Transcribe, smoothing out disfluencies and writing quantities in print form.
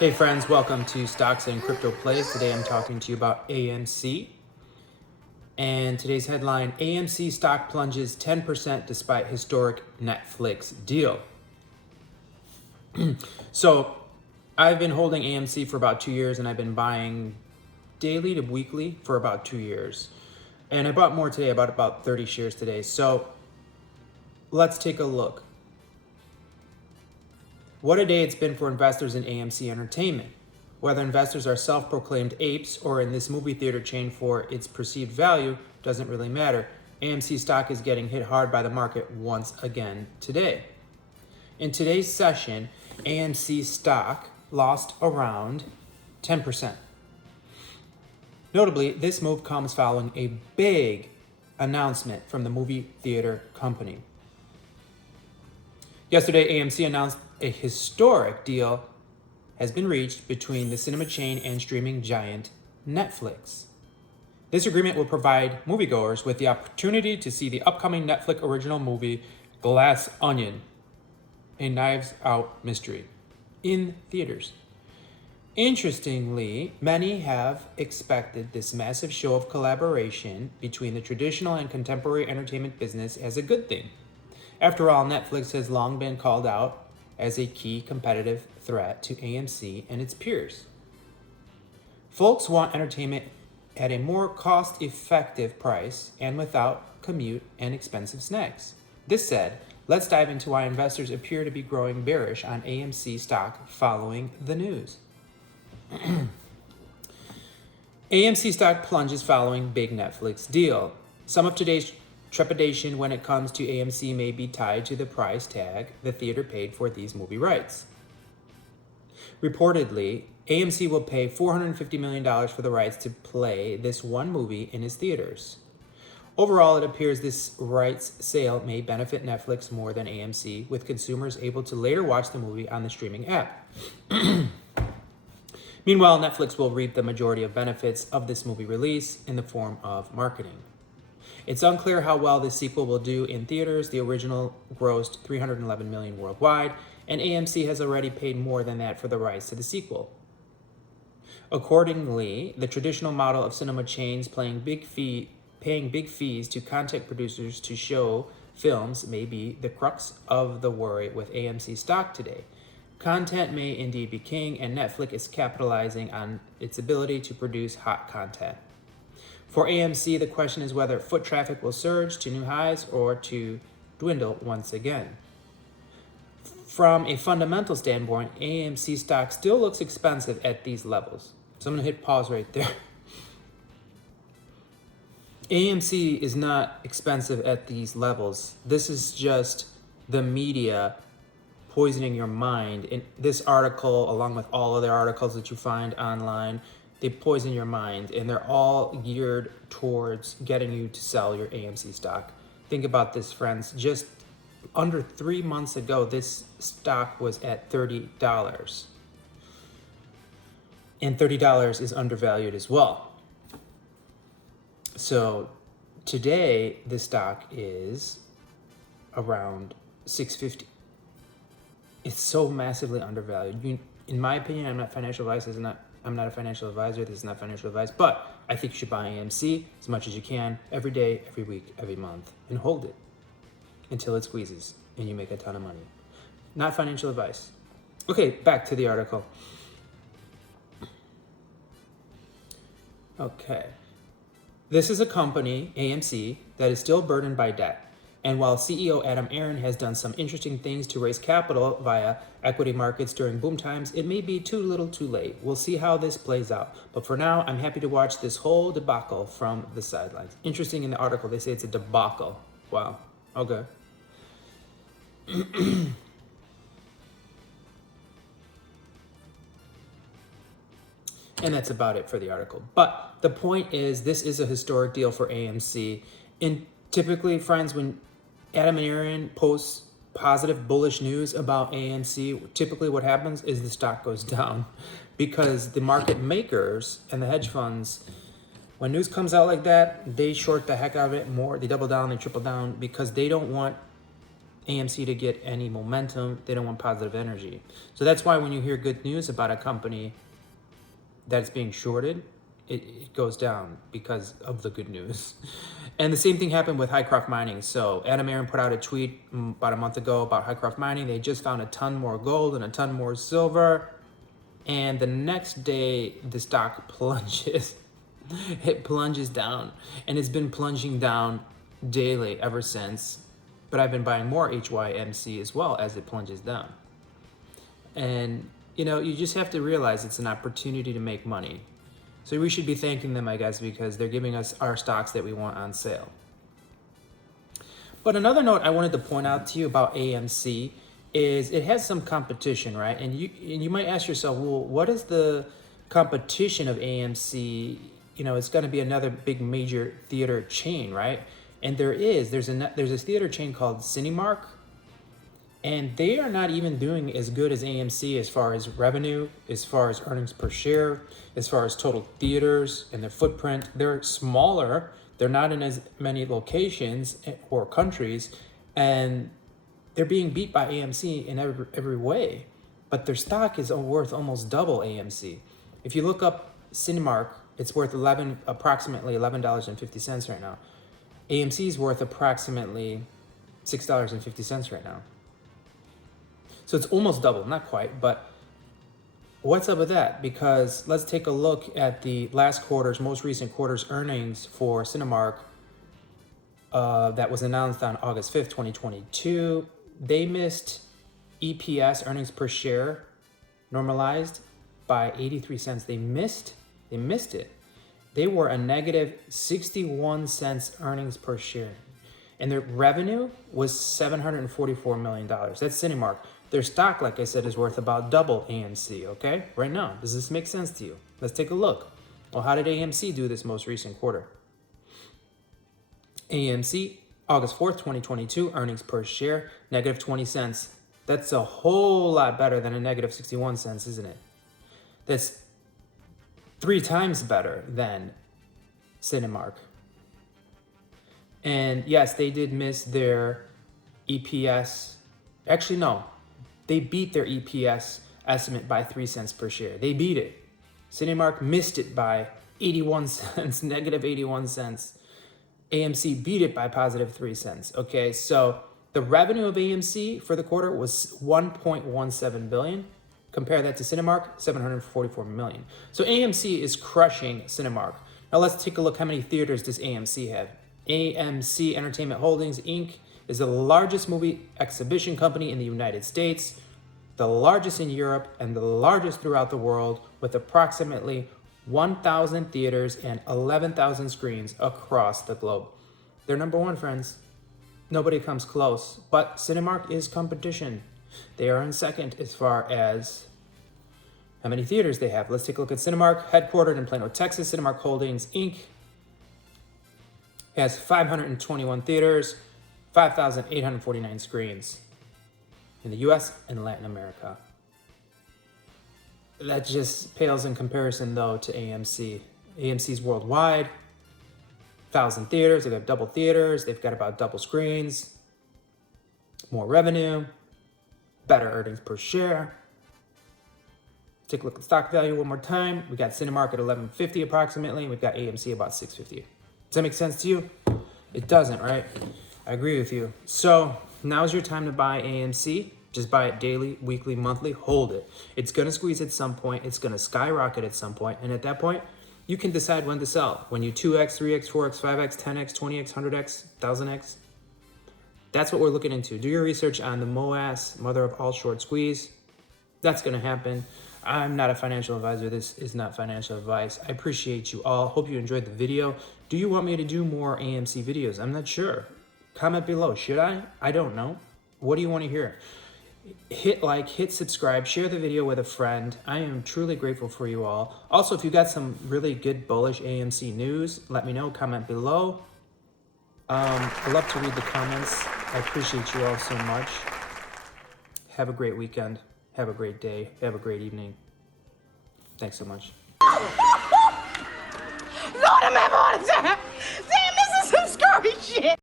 Hey friends, welcome to Stocks and Crypto Plays. Today I'm talking to you about AMC. And today's headline, AMC stock plunges 10% despite historic Netflix deal. So I've been holding AMC for about 2 years and I've been buying daily to weekly for about 2 years. And I bought more today, I bought about 30 shares today. So let's take a look. What a day it's been for investors in AMC Entertainment. Whether investors are self-proclaimed apes or in this movie theater chain for its perceived value doesn't really matter. AMC stock is getting hit hard by the market once again today. In today's session, AMC stock lost around 10%. Notably, this move comes following a big announcement from the movie theater company. Yesterday, AMC announced a historic deal has been reached between the cinema chain and streaming giant Netflix. This agreement will provide moviegoers with the opportunity to see the upcoming Netflix original movie Glass Onion, a Knives Out mystery, in theaters. Interestingly, many have expected this massive show of collaboration between the traditional and contemporary entertainment business as a good thing. After all, Netflix has long been called out as a key competitive threat to AMC and its peers. Folks want entertainment at a more cost-effective price and without commute and expensive snacks. This said, let's dive into why investors appear to be growing bearish on AMC stock following the news. AMC stock plunges following big Netflix deal. Some of today's trepidation when it comes to AMC may be tied to the price tag the theater paid for these movie rights. Reportedly, AMC will pay $450 million for the rights to play this one movie in its theaters. Overall, it appears this rights sale may benefit Netflix more than AMC, with consumers able to later watch the movie on the streaming app. Meanwhile, Netflix will reap the majority of benefits of this movie release in the form of marketing. It's unclear how well this sequel will do in theaters. The original grossed $311 million worldwide, and AMC has already paid more than that for the rights to the sequel. Accordingly, the traditional model of cinema chains paying big fees to content producers to show films may be the crux of the worry with AMC stock today. Content may indeed be king, and Netflix is capitalizing on its ability to produce hot content. For AMC, the question is whether foot traffic will surge to new highs or to dwindle once again. From a fundamental standpoint, AMC stock still looks expensive at these levels. So I'm going to hit pause right there. AMC is not expensive at these levels. This is just the media poisoning your mind. In this article, along with all other articles that you find online, they poison your mind, and they're all geared towards getting you to sell your AMC stock. Think about this, friends. Just under 3 months ago, this stock was at $30. And $30 is undervalued as well. So today, this stock is around $650. It's so massively undervalued. In my opinion, I'm not a financial advisor. This is not financial advice, but I think you should buy AMC as much as you can every day, every week, every month, and hold it until it squeezes and you make a ton of money. Not financial advice. Okay, back to the article. Okay. This is a company, AMC, that is still burdened by debt. And while CEO Adam Aron has done some interesting things to raise capital via equity markets during boom times, it may be too little too late. We'll see how this plays out. But for now, I'm happy to watch this whole debacle from the sidelines. Interesting, in the article, they say it's a debacle. Wow. Okay. And that's about it for the article. But the point is, this is a historic deal for AMC. And typically, friends, when Adam and Aaron posts positive bullish news about AMC, typically what happens is the stock goes down because the market makers and the hedge funds, when news comes out like that, they short the heck out of it more. They double down, they triple down because they don't want AMC to get any momentum. They don't want positive energy. So that's why when you hear good news about a company that's being shorted, it goes down because of the good news. And the same thing happened with Hycroft Mining. So Adam Aaron put out a tweet about a month ago about Hycroft Mining. They just found a ton more gold and a ton more silver. And the next day, the stock plunges. It plunges down. And it's been plunging down daily ever since. But I've been buying more HYMC as well as it plunges down. And, you know, you just have to realize it's an opportunity to make money. So we should be thanking them, I guess, because they're giving us our stocks that we want on sale. But another note I wanted to point out to you about AMC is it has some competition, right? And you might ask yourself, well, what is the competition of AMC? You know, it's going to be another big major theater chain, right? And there's a theater chain called Cinemark, and they are not even doing as good as AMC as far as revenue, as far as earnings per share, as far as total theaters and their footprint. They're smaller. They're not in as many locations or countries, and they're being beat by AMC in every way. But their stock is worth almost double AMC. If you look up Cinemark, it's worth approximately $11.50 right now. AMC is worth approximately $6.50 right now. So it's almost double, not quite, but what's up with that? Because let's take a look at the most recent quarter's earnings for Cinemark that was announced on August 5th, 2022. They missed EPS, earnings per share, normalized by 83 cents. They missed it. They were a negative 61 cents earnings per share. And their revenue was $744 million. That's Cinemark. Their stock, like I said, is worth about double AMC, okay? Right now, does this make sense to you? Let's take a look. Well, how did AMC do this most recent quarter? AMC, August 4th, 2022, earnings per share, negative 20 cents. That's a whole lot better than a negative 61 cents, isn't it? That's 3 times better than Cinemark. And yes, they did miss their EPS. Actually, no. They beat their EPS estimate by 3 cents per share. They beat it. Cinemark missed it by 81 cents, negative 81 cents. AMC beat it by positive 3 cents. Okay, so the revenue of AMC for the quarter was $1.17 billion. Compare that to Cinemark, $744 million. So AMC is crushing Cinemark. Now let's take a look how many theaters does AMC have. AMC Entertainment Holdings, Inc. is the largest movie exhibition company in the United States, the largest in Europe, and the largest throughout the world, with approximately 1,000 theaters and 11,000 screens across the globe. They're number one, friends. Nobody comes close, but Cinemark is competition. They are in second as far as how many theaters they have. Let's take a look at Cinemark, headquartered in Plano, Texas. Cinemark Holdings, Inc. has 521 theaters, 5,849 screens in the US and Latin America. That just pales in comparison, though, to AMC. AMC's worldwide, 1,000 theaters. They've got double theaters. They've got about double screens, more revenue, better earnings per share. Take a look at stock value one more time. We got Cinemark at $11.50 approximately. We've got AMC about $6.50. Does that make sense to you? It doesn't, right? I agree with you. So now's your time to buy AMC. Just buy it daily, weekly, monthly. Hold it. It's going to squeeze at some point. It's going to skyrocket at some point. And at that point, you can decide when to sell. When you 2x, 3x, 4x, 5x, 10x, 20x, 100x, 1000x. That's what we're looking into. Do your research on the MOAS, mother of all short squeeze. That's going to happen. I'm not a financial advisor. This is not financial advice. I appreciate you all. Hope you enjoyed the video. Do you want me to do more AMC videos? I'm not sure. Comment below. Should I? I don't know. What do you want to hear? Hit like, hit subscribe, share the video with a friend. I am truly grateful for you all. Also, if you got some really good bullish AMC news, let me know. Comment below. I love to read the comments. I appreciate you all so much. Have a great weekend. Have a great day. Have a great evening. Thanks so much. Lord, I'm having a heart attack. Damn, this is some scary shit.